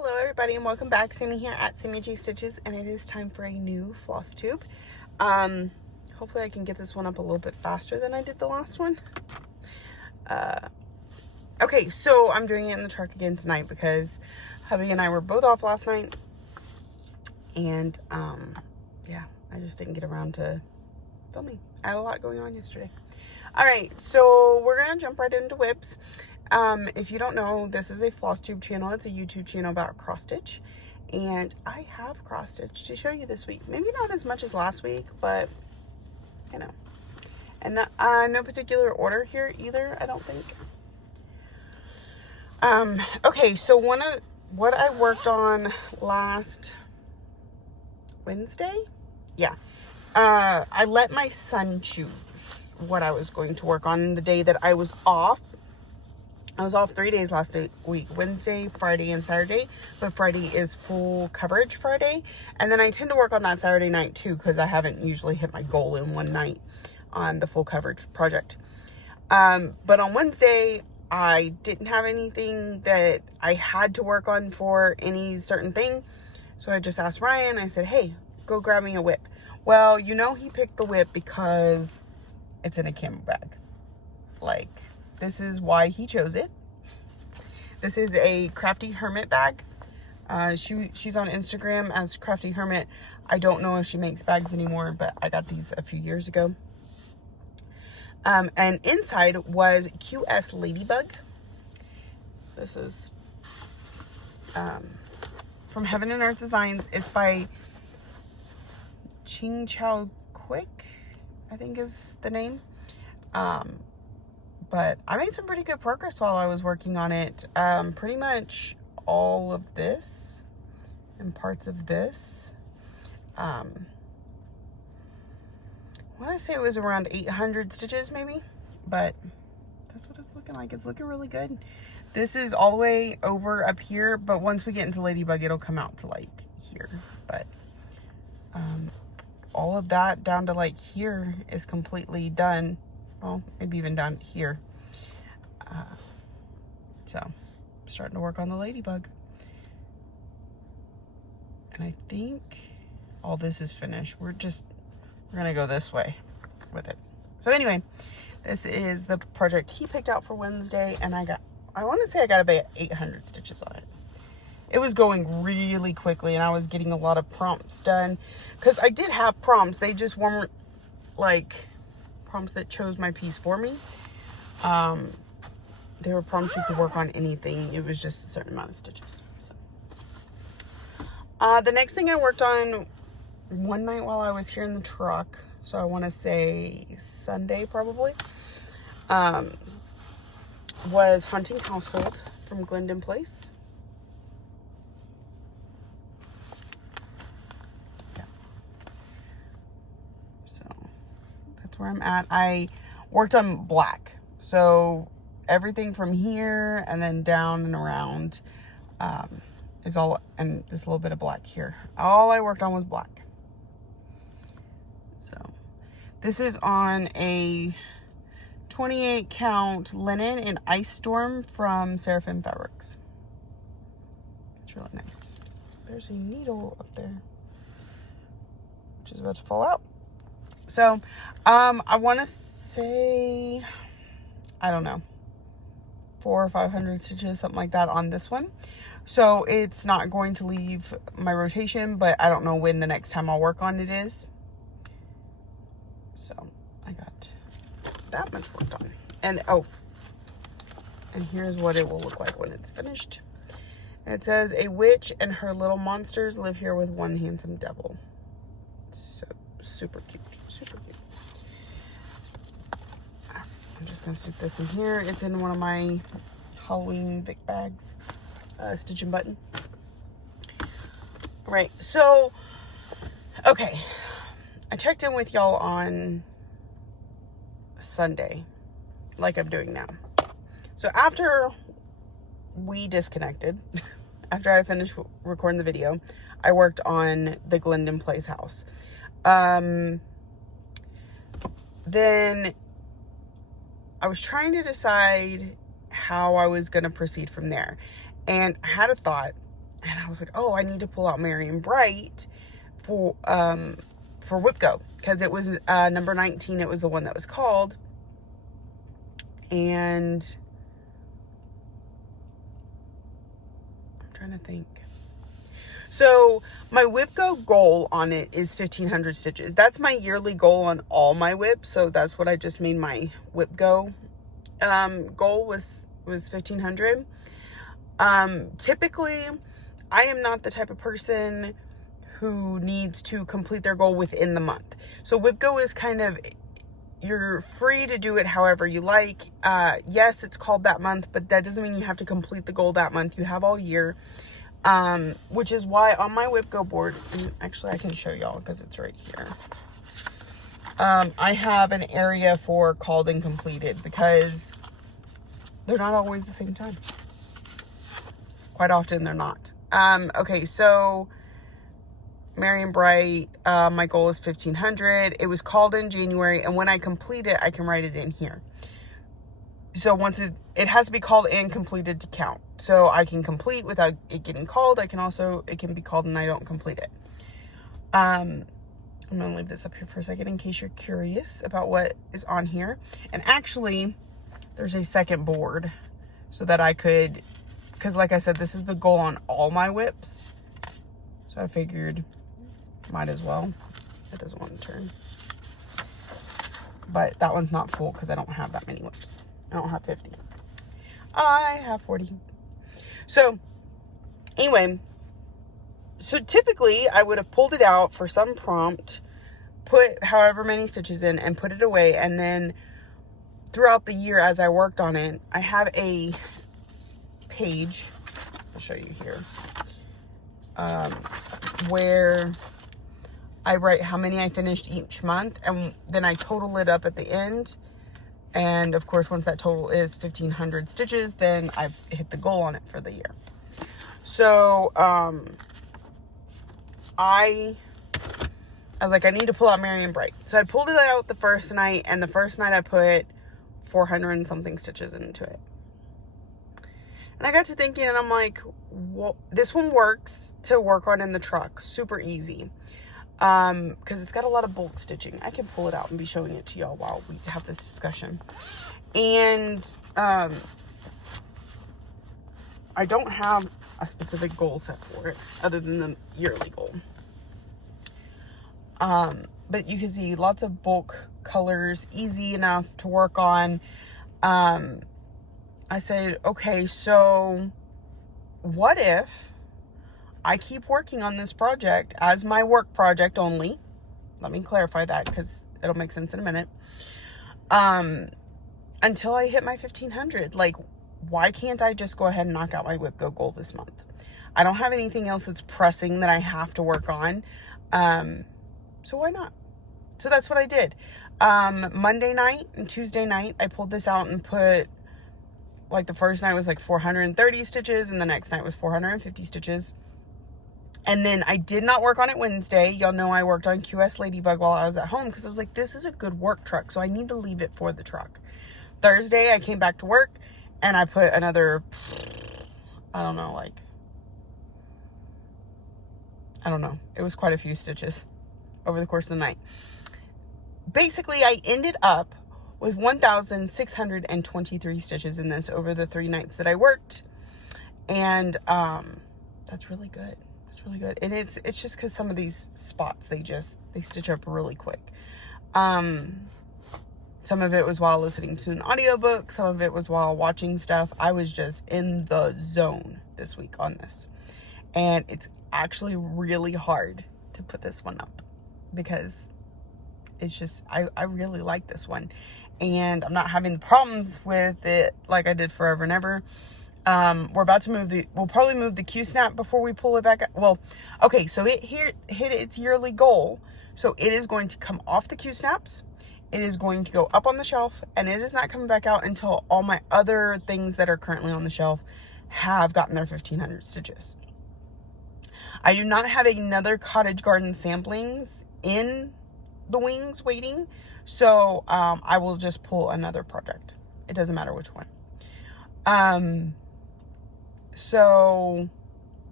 Hello everybody and welcome back. Sammy here at Sammy G Stitches, and it is time for a new floss tube. Hopefully I can get this one up a little bit faster than I did the last one. Okay, so I'm doing it in the truck again tonight because hubby and I were both off last night, and yeah, I just didn't get around to filming. I had a lot going on yesterday. All right, so we're gonna jump right into whips. If you don't know, this is a floss tube channel. It's a YouTube channel about cross stitch, and I have cross stitch to show you this week. Maybe not as much as last week, but you know, and no particular order here either, I don't think. Okay, so what I worked on last Wednesday, yeah, I let my son choose what I was going to work on the day that I was off. I was off 3 days last week, Wednesday, Friday, and Saturday, but Friday is full coverage Friday. And then I tend to work on that Saturday night too, because I haven't usually hit my goal in one night on the full coverage project. But on Wednesday, I didn't have anything that I had to work on for any certain thing. So I just asked Ryan, I said, hey, go grab me a whip. Well, you know, he picked the whip because it's in a camo bag. Like, this is why he chose it. This is a Crafty Hermit bag. She's on Instagram as Crafty Hermit. I don't know if she makes bags anymore, but I got these a few years ago. And inside was QS Ladybug. This is from Heaven and Earth Designs. It's by Ching Chow Quick, I think is the name. But I made some pretty good progress while I was working on it. Pretty much all of this and parts of this. I want to say it was around 800 stitches maybe, but that's what it's looking like. It's looking really good. This is all the way over up here, but once we get into Ladybug, it'll come out to like here. But all of that down to like here is completely done. Well, maybe even down here. So I'm starting to work on the Ladybug. And I think all this is finished. We're gonna go this way with it. So anyway, this is the project he picked out for Wednesday, and I want to say I got about 800 stitches on it. It was going really quickly, and I was getting a lot of prompts done because I did have prompts. They just weren't like prompts that chose my piece for me. They were prompts you could work on anything. It was just a certain amount of stitches. So the next thing I worked on one night while I was here in the truck, so I want to say Sunday probably, was Haunting Household from Glendon Place. Yeah. So that's where I'm at. I worked on black. So everything from here and then down and around is all, and this little bit of black here. All I worked on was black. So this is on a 28 count linen in Ice Storm from Seraphim Fabrics. It's really nice. There's a needle up there, which is about to fall out. So I want to say, I don't know, 400 or 500 stitches, something like that on this one. So it's not going to leave my rotation, but I don't know when the next time I'll work on it is. So I got that much work done. And oh, and here's what it will look like when it's finished. And it says, a witch and her little monsters live here with one handsome devil. So super cute, super cute. I'm just gonna stick this in here. It's in one of my Halloween Vic bags, stitch and button. All right, so, okay. I checked in with y'all on Sunday, like I'm doing now. So after we disconnected, after I finished recording the video, I worked on the Glendon Place house. Then I was trying to decide how I was going to proceed from there. And I had a thought, And I was like, oh, I need to pull out Marion Bright for Whip Go, because it was number 19. It was the one that was called. And I'm trying to think. So my Whip Go goal on it is 1,500 stitches. That's my yearly goal on all my whips. So that's what I just made my Whip Go goal was 1,500. Typically, I am not the type of person who needs to complete their goal within the month. So Whip Go is kind of, you're free to do it however you like. Yes, it's called that month, but that doesn't mean you have to complete the goal that month. You have all year. Which is why on my Whip Go board, and actually I can show y'all because it's right here. I have an area for called and completed because they're not always the same time. Quite often they're not. Okay, so Marion Bright, my goal is 1,500. It was called in January, and when I complete it, I can write it in here. So once it has to be called and completed to count. So I can complete without it getting called. It can be called and I don't complete it. I'm going to leave this up here for a second in case you're curious about what is on here. And actually, there's a second board so that I could, because like I said, this is the goal on all my whips. So I figured might as well. It doesn't want to turn. But that one's not full because I don't have that many whips. I don't have 50. I have 40. So anyway, so typically I would have pulled it out for some prompt, put however many stitches in and put it away. And then throughout the year as I worked on it, I have a page, I'll show you here, where I write how many I finished each month. And then I total it up at the end. And of course, once that total is 1,500 stitches, then I've hit the goal on it for the year. So, I was like, I need to pull out Marion Bright. So I pulled it out the first night, and the first night I put 400 and something stitches into it. And I got to thinking, and I'm like, well, this one works to work on in the truck. Super easy. Because it's got a lot of bulk stitching. I can pull it out and be showing it to y'all while we have this discussion. And I don't have a specific goal set for it other than the yearly goal. But you can see lots of bulk colors, easy enough to work on. I said, okay, so what if I keep working on this project as my work project only? Let me clarify that because it'll make sense in a minute. Until I hit my 1,500. Like, why can't I just go ahead and knock out my Whip Go goal this month? I don't have anything else that's pressing that I have to work on. So why not? So that's what I did. Monday night and Tuesday night, I pulled this out and put, like, the first night was like 430 stitches and the next night was 450 stitches. And then I did not work on it Wednesday. Y'all know I worked on QS Ladybug while I was at home because I was like, this is a good work truck, so I need to leave it for the truck. Thursday, I came back to work and I put another, I don't know, it was quite a few stitches over the course of the night. Basically, I ended up with 1,623 stitches in this over the 3 nights that I worked. And that's really good. It's really good. And it's just because some of these spots, they stitch up really quick. Some of it was while listening to an audiobook. Some of it was while watching stuff. I was just in the zone this week on this. And it's actually really hard to put this one up because it's just, I really like this one. And I'm not having problems with it like I did forever and ever. We're about to we'll probably move the Q-snap before we pull it back. Well, okay, so it hit its yearly goal. So it is going to come off the Q-snaps. It is going to go up on the shelf, and it is not coming back out until all my other things that are currently on the shelf have gotten their 1,500 stitches. I do not have another Cottage Garden samplings in the wings waiting. So, I will just pull another project. It doesn't matter which one.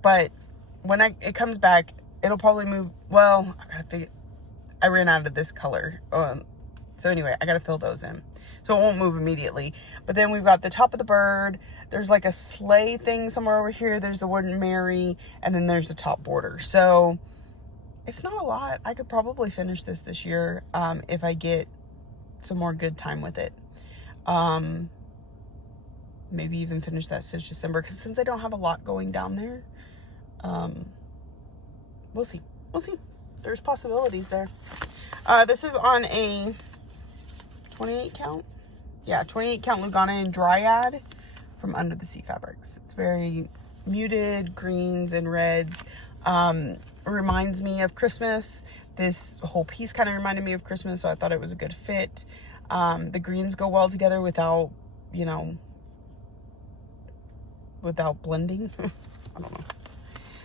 But when it comes back, it'll probably move. Well, I gotta figure, I ran out of this color. So anyway, I gotta fill those in. So it won't move immediately. But then we've got the top of the bird. There's like a sleigh thing somewhere over here. There's the wooden Mary, and then there's the top border. So it's not a lot. I could probably finish this year if I get some more good time with it. Maybe even finish that stitch December, because since I don't have a lot going down there, we'll see. There's possibilities there. This is on a 28 count. Yeah, 28 count Lugana and Dryad from Under the Sea Fabrics. It's very muted greens and reds. Reminds me of Christmas. This whole piece kind of reminded me of Christmas, so I thought it was a good fit. The greens go well together without, without blending. I don't know.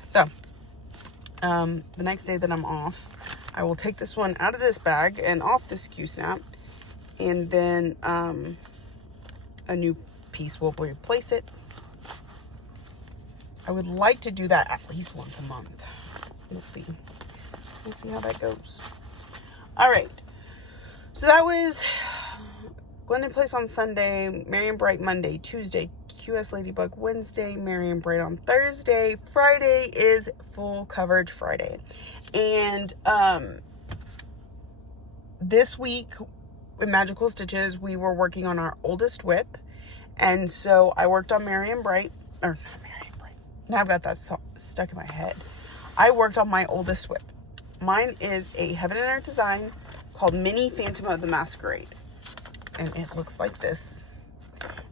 So, the next day that I'm off, I will take this one out of this bag and off this Q-snap, and then a new piece will replace it. I would like to do that at least once a month. We'll see. We'll see how that goes. All right. So that was Glendon Place on Sunday, Marion Bright Monday, Tuesday, QS Ladybug Wednesday, Marion Bright on Thursday. Friday is full coverage Friday. And this week in Magical Stitches, we were working on our oldest whip. And so I worked on Marion Bright, or not Marion Bright. Now I've got that stuck in my head. I worked on my oldest whip. Mine is a Heaven and Earth design called Mini Phantom of the Masquerade. And it looks like this.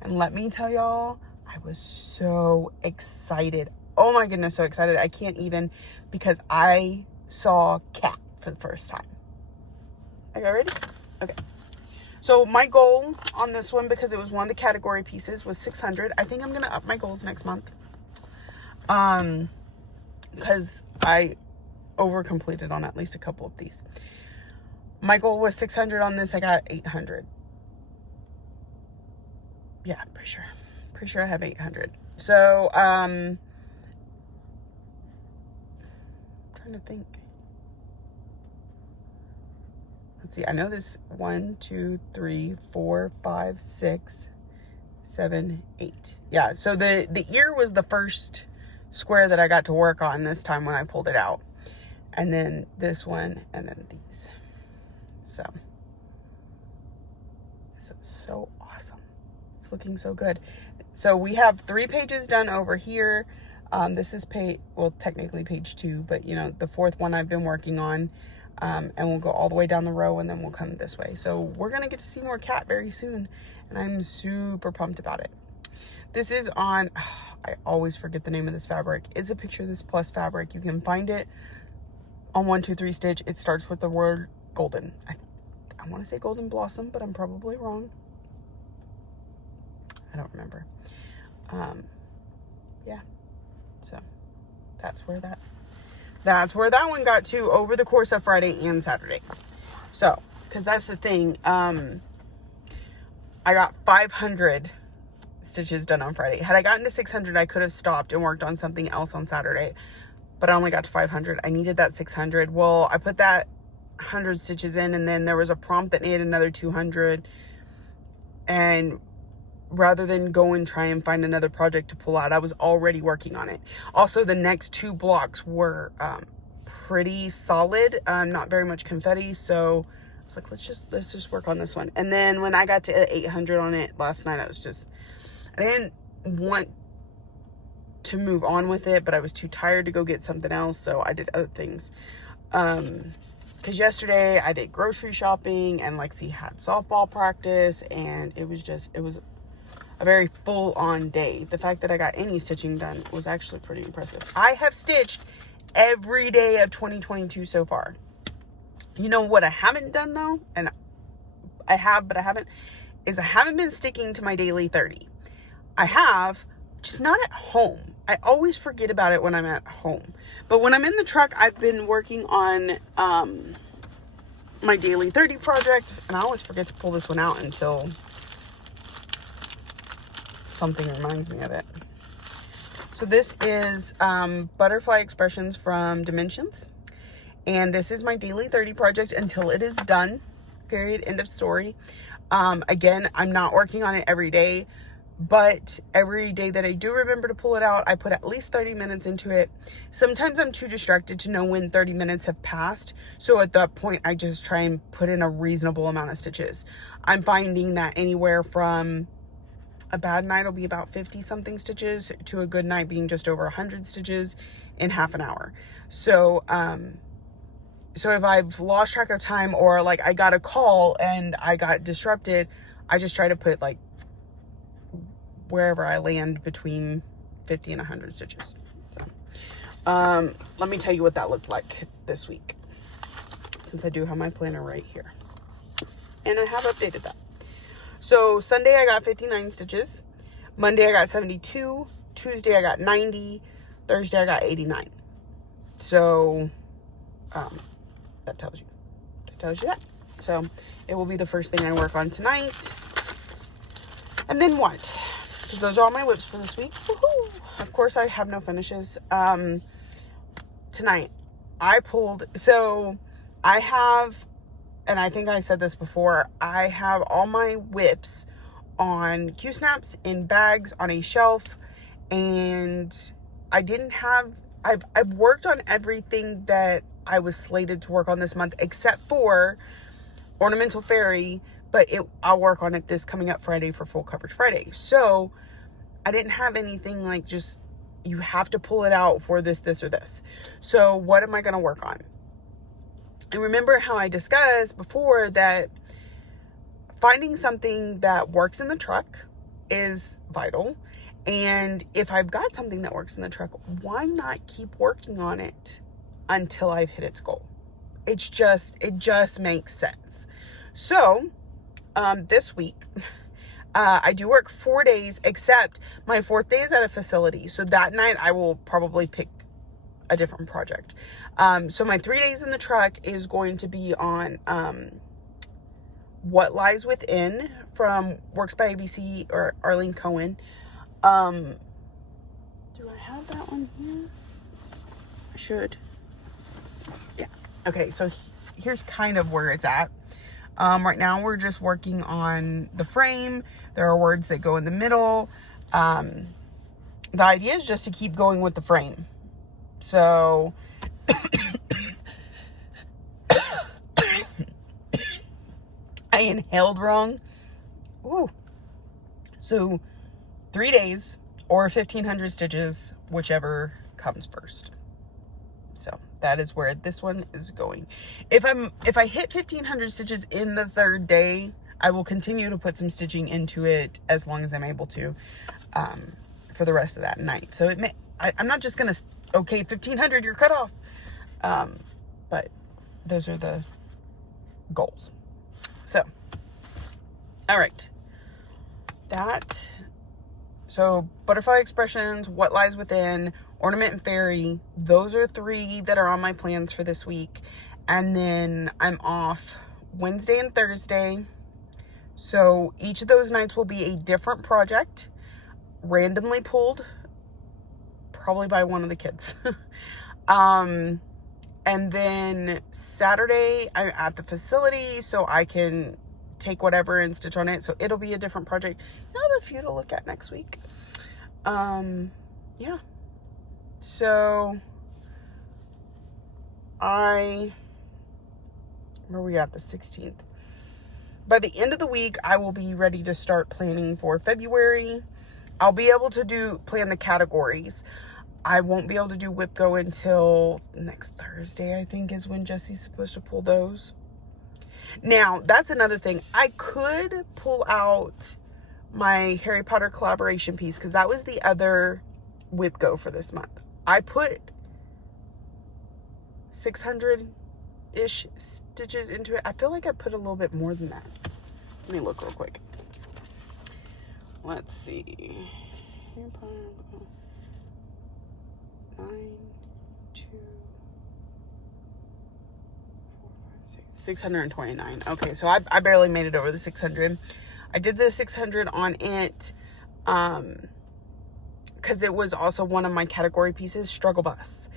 And let me tell y'all, I was so excited. Oh my goodness, so excited. I can't even, because I saw Cat for the first time. Are you ready? Okay. So my goal on this one, because it was one of the category pieces, was 600. I think I'm going to up my goals next month. Because I over-completed on at least a couple of these. My goal was 600 on this. I got 800. Yeah, pretty sure I have 800. So, I'm trying to think. Let's see. I know this 1, 2, 3, 4, 5, 6, 7, 8. Yeah. So the ear was the first square that I got to work on this time when I pulled it out, and then this one, and then these. So this is so awesome. It's looking so good. So we have 3 pages done over here. This is technically page 2, but the 4th one I've been working on. And we'll go all the way down the row, and then we'll come this way. So we're going to get to see more Cat very soon, and I'm super pumped about it. This is on, I always forget the name of this fabric. It's a Picture This Plus fabric. You can find it on 123 Stitch. It starts with the word golden. I want to say Golden Blossom, but I'm probably wrong. I don't remember. Yeah. So that's where that one got to over the course of Friday and Saturday. So, because that's the thing. I got 500 stitches done on Friday. Had I gotten to 600, I could have stopped and worked on something else on Saturday. But I only got to 500. I needed that 600. Well, I put that 100 stitches in, and then there was a prompt that needed another 200. And rather than go and try and find another project to pull out, I was already working on it. Also, the next 2 blocks were pretty solid, not very much confetti, so I was like, let's just work on this one. And then when I got to 800 on it last night, I didn't want to move on with it, but I was too tired to go get something else, so I did other things. Because yesterday I did grocery shopping, and Lexi had softball practice, and it was a very full-on day. The fact that I got any stitching done was actually pretty impressive. I have stitched every day of 2022 so far. You know what I haven't done, though? And I have, but I haven't been sticking to my daily 30. I have, just not at home. I always forget about it when I'm at home. But when I'm in the truck, I've been working on my daily 30 project, and I always forget to pull this one out until something reminds me of it. So this is Butterfly Expressions from Dimensions. And this is my daily 30 project until it is done. Period. End of story. Again, I'm not working on it every day, but every day that I do remember to pull it out, I put at least 30 minutes into it. Sometimes I'm too distracted to know when 30 minutes have passed. So at that point, I just try and put in a reasonable amount of stitches. I'm finding that anywhere from a bad night will be about 50 something stitches to a good night being just over 100 stitches in half an hour. So, so if I've lost track of time, or like I got a call and I got disrupted, I just try to put like wherever I land between 50 and 100 stitches. So, let me tell you what that looked like this week, since I do have my planner right here. And I have updated that. So Sunday I got 59 stitches. Monday I got 72. Tuesday I got 90. Thursday I got 89. So, that tells you that. So it will be the first thing I work on tonight. And then what? Because those are all my whips for this week. Woohoo! Of course, I have no finishes. Tonight, I pulled... So, I have... And I think I said this before. I have all my whips on Q-snaps in bags on a shelf. And I didn't have... I've worked on everything that I was slated to work on this month, except for Ornamental Fairy, but I'll work on it this coming up Friday for Full Coverage Friday. So I didn't have anything like just, you have to pull it out for this, this, or this. So what am I going to work on? And remember how I discussed before that finding something that works in the truck is vital. And if I've got something that works in the truck, why not keep working on it until I've hit its goal? It just makes sense. So, this week, I do work 4 days, except my 4th day is at a facility. So that night I will probably pick a different project. So my 3 days in the truck is going to be on, What Lies Within from Works by ABC or Arlene Cohen. Do I have that one here? I should. Yeah. Okay, so here's kind of where it's at. Right now we're just working on the frame. There are words that go in the middle. The idea is just to keep going with the frame. So I inhaled wrong. Woo. So 3 days or 1,500 stitches, whichever comes first. So that is where this one is going. If I hit 1,500 stitches in the 3rd day, I will continue to put some stitching into it as long as I'm able to, for the rest of that night. So I'm not just gonna, okay, 1,500, you're cut off. But those are the goals. So, all right, so Butterfly Expressions, What Lies Within, Ornament and Fairy, those are 3 that are on my plans for this week. And then I'm off Wednesday and Thursday. So each of those nights will be a different project, randomly pulled, probably by one of the kids. And then Saturday I'm at the facility, so I can take whatever and stitch on it. So it'll be a different project. I'll have a few to look at next week. Yeah. So where are we at? The 16th. By the end of the week, I will be ready to start planning for February. I'll be able to plan the categories. I won't be able to do Whip Go until next Thursday, I think, is when Jesse's supposed to pull those. Now, that's another thing. I could pull out my Harry Potter collaboration piece, because that was the other Whip Go for this month. I put 600-ish stitches into it. I feel like I put a little bit more than that. Let me look real quick. Let's see. 629. Okay, so I barely made it over the 600. I did the 600 on it because because it was also one of my category pieces, Struggle Bus.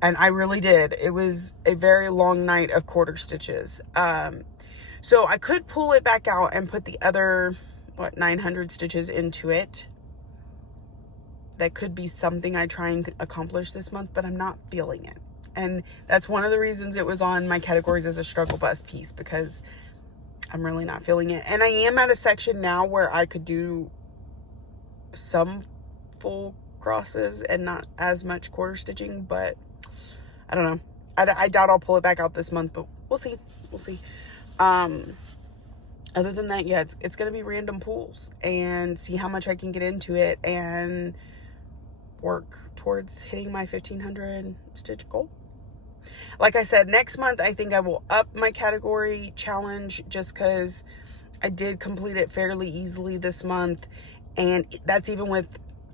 And I really did. It was a very long night of quarter stitches. So I could pull it back out and put the other, 900 stitches into it. That could be something I try and accomplish this month, but I'm not feeling it. And that's one of the reasons it was on my categories as a Struggle Bus piece, because I'm really not feeling it. And I am at a section now where I could do some full crosses and not as much quarter stitching, but I don't know. I doubt I'll pull it back out this month, but we'll see. We'll see. Other than that, yeah, it's going to be random pulls and see how much I can get into it and work towards hitting my 1,500 stitch goal. Like I said, next month, I think I will up my category challenge just because I did complete it fairly easily this month. And that's even with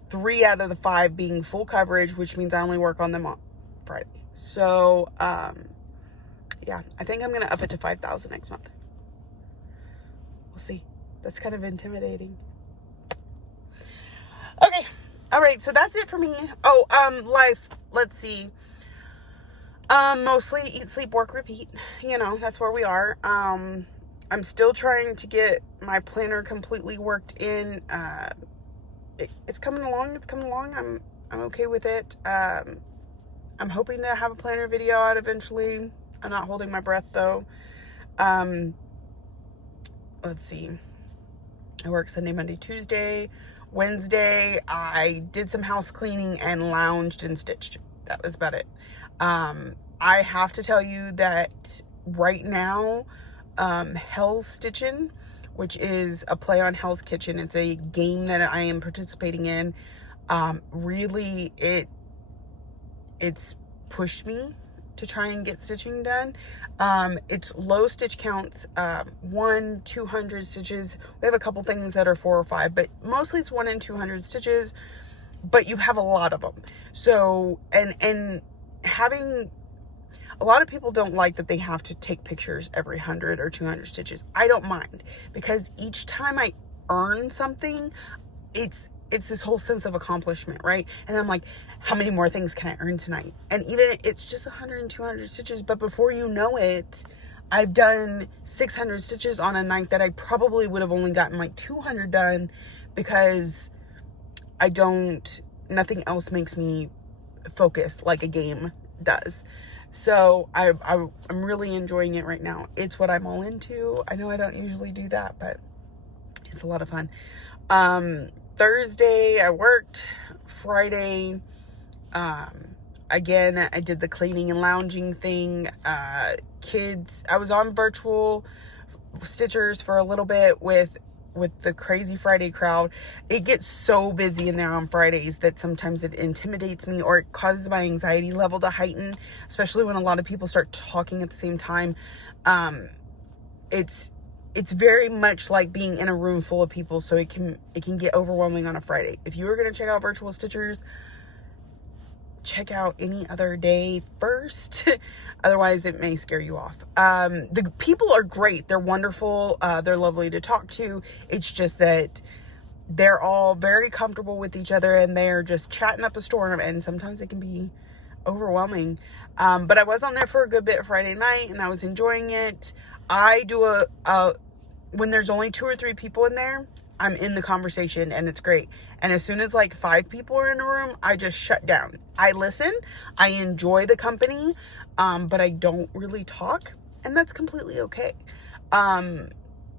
3 out of the 5 being full coverage, which means I only work on them on Friday. So, yeah, I think I'm going to up it to 5,000 next month. We'll see. That's kind of intimidating. Okay. All right. So that's it for me. Oh, life. Let's see. Mostly eat, sleep, work, repeat. You know, that's where we are. I'm still trying to get my planner completely worked in. It's coming along. It's coming along. I'm okay with it. I'm hoping to have a planner video out eventually. I'm not holding my breath though. Let's see. I work Sunday, Monday, Tuesday. Wednesday, I did some house cleaning and lounged and stitched. That was about it. I have to tell you that right now, Hell's Stitchin', which is a play on Hell's Kitchen. It's a game that I am participating in. Really, it's pushed me to try and get stitching done. It's low stitch counts, 1, 200 stitches. We have a couple things that are 4 or 5, but mostly it's 1 and 200 stitches, but you have a lot of them. So, and having, a lot of people don't like that they have to take pictures every 100 or 200 stitches. I don't mind, because each time I earn something, it's this whole sense of accomplishment, right? And I'm like, how many more things can I earn tonight? And even it's just 100 and 200 stitches, but before you know it, I've done 600 stitches on a night that I probably would have only gotten like 200 done, because nothing else makes me focus like a game does. So I'm really enjoying it right now. It's what I'm all into. I know I don't usually do that, but it's a lot of fun. Thursday I worked. Friday, again, I did the cleaning and lounging thing. Kids, I was on virtual stitchers for a little bit with the crazy Friday crowd. It gets so busy in there on Fridays that sometimes it intimidates me, or it causes my anxiety level to heighten, especially when a lot of people start talking at the same time. It's very much like being in a room full of people, so it can get overwhelming on a Friday. If you are going to check out virtual stitchers, check out any other day first. Otherwise, it may scare you off. The people are great. They're wonderful. They're lovely to talk to. It's just that they're all very comfortable with each other, and they're just chatting up a storm, and sometimes it can be overwhelming. But I was on there for a good bit Friday night, and I was enjoying it. I do when there's only 2 or 3 people in there, I'm in the conversation, and it's great. And as soon as like 5 people are in a room, I just shut down. I listen, I enjoy the company, but I don't really talk, and that's completely okay.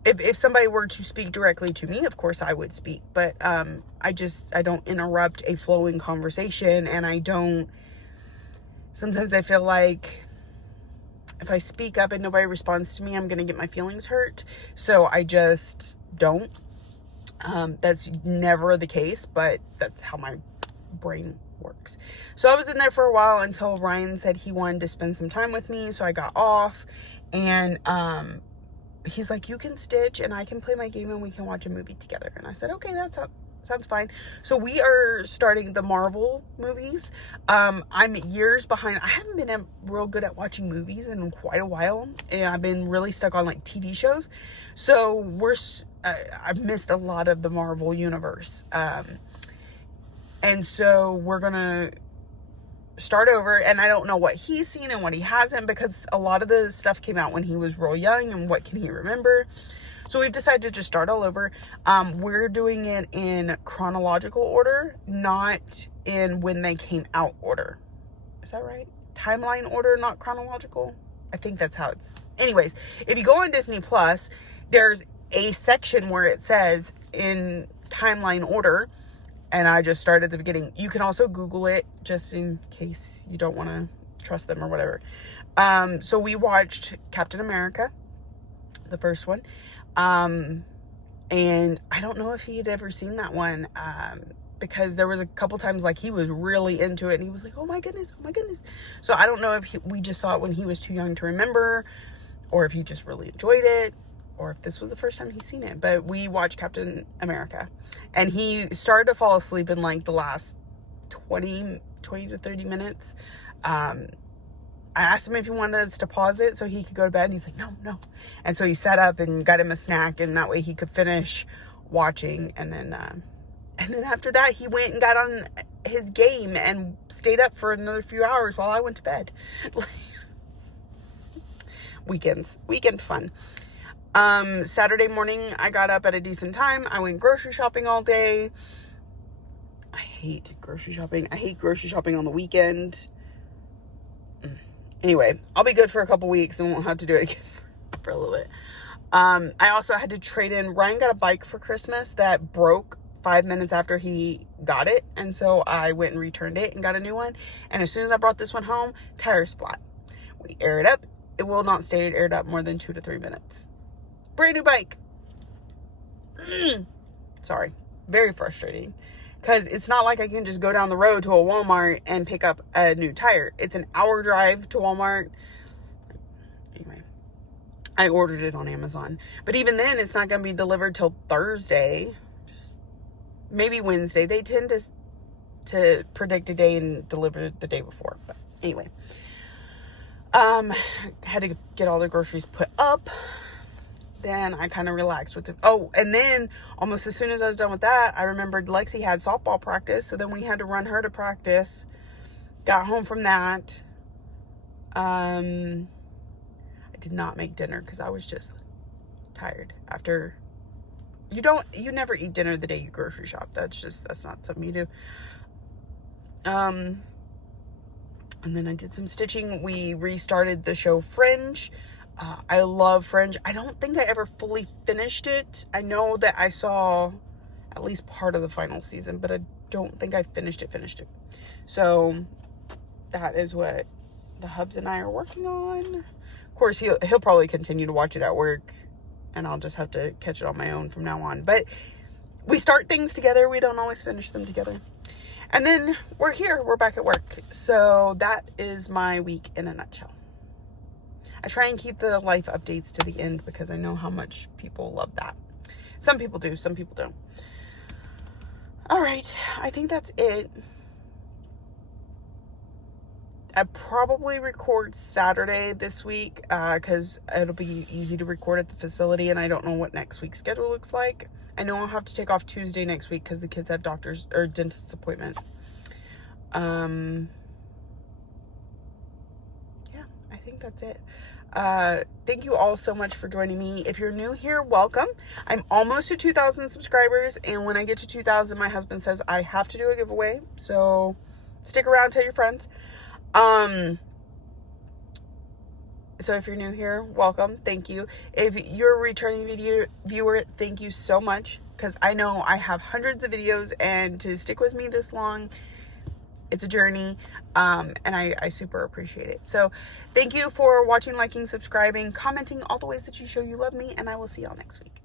If somebody were to speak directly to me, of course I would speak, but I don't interrupt a flowing conversation, and sometimes I feel like if I speak up and nobody responds to me, I'm going to get my feelings hurt. So I just don't. That's never the case, but that's how my brain works. So I was in there for a while until Ryan said he wanted to spend some time with me. So I got off, and he's like, you can stitch and I can play my game and we can watch a movie together. And I said, okay, sounds fine. So we are starting the Marvel movies. I'm years behind. I haven't been real good at watching movies in quite a while, and I've been really stuck on like TV shows. So I've missed a lot of the Marvel universe. And so we're going to start over, and I don't know what he's seen and what he hasn't, because a lot of the stuff came out when he was real young, and what can he remember. So we've decided to just start all over. We're doing it in chronological order, not in when they came out order. Is that right? Timeline order, not chronological. I think that's how it's. Anyways, if you go on Disney Plus, there's a section where it says in timeline order, and I just started at the beginning. You can also Google it just in case you don't want to trust them or whatever. So we watched Captain America, the first one. And I don't know if he had ever seen that one, because there was a couple times like he was really into it and he was like, oh my goodness. So I don't know if we just saw it when he was too young to remember, or if he just really enjoyed it, or if this was the first time he's seen it. But we watched Captain America, and he started to fall asleep in like the last 20 to 30 minutes. I asked him if he wanted us to pause it so he could go to bed, and he's like, no. And so he sat up and got him a snack, and that way he could finish watching. And then after that, he went and got on his game and stayed up for another few hours while I went to bed. Weekend fun. Saturday morning, I got up at a decent time. I went grocery shopping all day. I hate grocery shopping. I hate grocery shopping on the weekend. Anyway, I'll be good for a couple weeks and won't have to do it again for a little bit. I also had to trade in. Ryan got a bike for Christmas that broke 5 minutes after he got it. And so I went and returned it and got a new one. And as soon as I brought this one home, tire's flat. We air it up. It will not stay aired up more than 2 to 3 minutes. Brand new bike. Sorry. Very frustrating. Because it's not like I can just go down the road to a Walmart and pick up a new tire. It's an hour drive to Walmart. Anyway, I ordered it on Amazon. But even then, it's not going to be delivered till Thursday. Maybe Wednesday. They tend to predict a day and deliver the day before. But anyway. Had to get all the groceries put up. Then I kind of relaxed with it. Oh, and then almost as soon as I was done with that, I remembered Lexi had softball practice. So then we had to run her to practice. Got home from that. I did not make dinner because I was just tired after. You never eat dinner the day you grocery shop. That's not something you do. And then I did some stitching. We restarted the show Fringe. I love Fringe. I don't think I ever fully finished it. I know that I saw at least part of the final season, but I don't think I finished it. So that is what the hubs and I are working on. Of course, he'll probably continue to watch it at work, and I'll just have to catch it on my own from now on. But we start things together. We don't always finish them together. And then we're back at work. So that is my week in a nutshell. I try and keep the life updates to the end because I know how much people love that. Some people do, some people don't. All right, I think that's it. I probably record Saturday this week because it'll be easy to record at the facility, and I don't know what next week's schedule looks like. I know I'll have to take off Tuesday next week because the kids have doctor's or dentist's appointment. Yeah, I think that's it. Thank you all so much for joining me. If you're new here, welcome. I'm almost to 2,000 subscribers, and when I get to 2,000, my husband says I have to do a giveaway. So stick around, tell your friends. So if you're new here, welcome. Thank you. If you're a returning viewer, thank you so much, because I know I have hundreds of videos, and to stick with me this long, it's a journey, and I super appreciate it. So thank you for watching, liking, subscribing, commenting, all the ways that you show you love me, and I will see y'all next week.